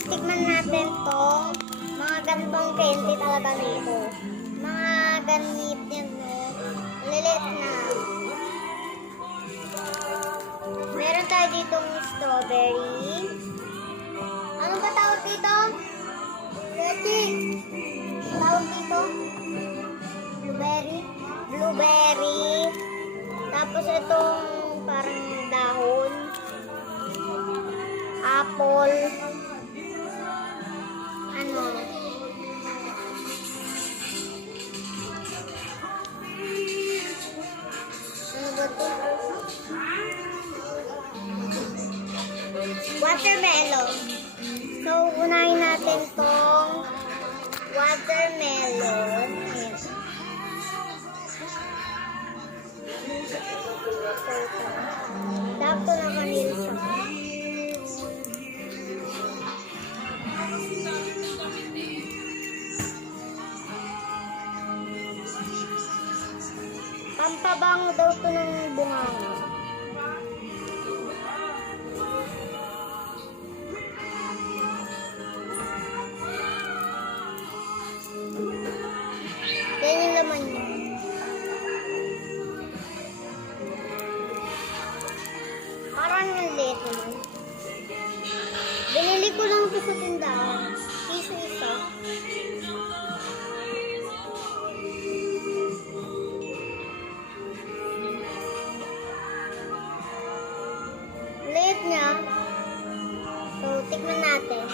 guys, tikman natin tong mga ganitong candy talaga nito. Mga ganit yan, no? Lilit na. Meron tayo ditong strawberry. Ano ba tawag dito? Ready? Tawag dito? Blueberry. Blueberry. Tapos itong parang dahon. Apple. Ano? Ano ba ito? Watermelon. So, unahin natin tong watermelon. Ayan. Dapat na kanil siya. Pampabango daw ito ng bunganga. Yan yung laman niya. Parang yung late naman. Binili ko lang ito sa tindahan. Piso isa. Late niya. So, tikman natin.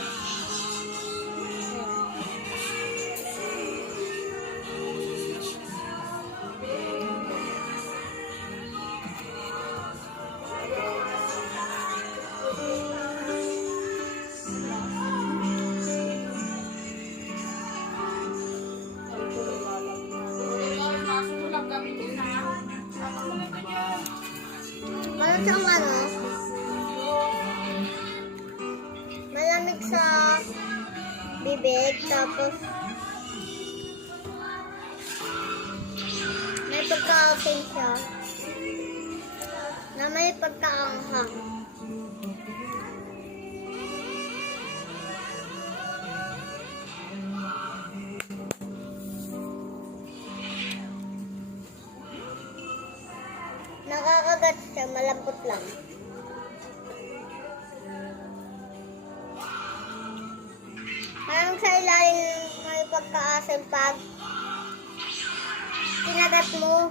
Parang siyang ano, malamig sa bibig, tapos may pagka-asin siya na may pagkaanghang. Nakakagat siya, malambot lang. Parang sa ilalim may pagkaasim pag kinagat mo.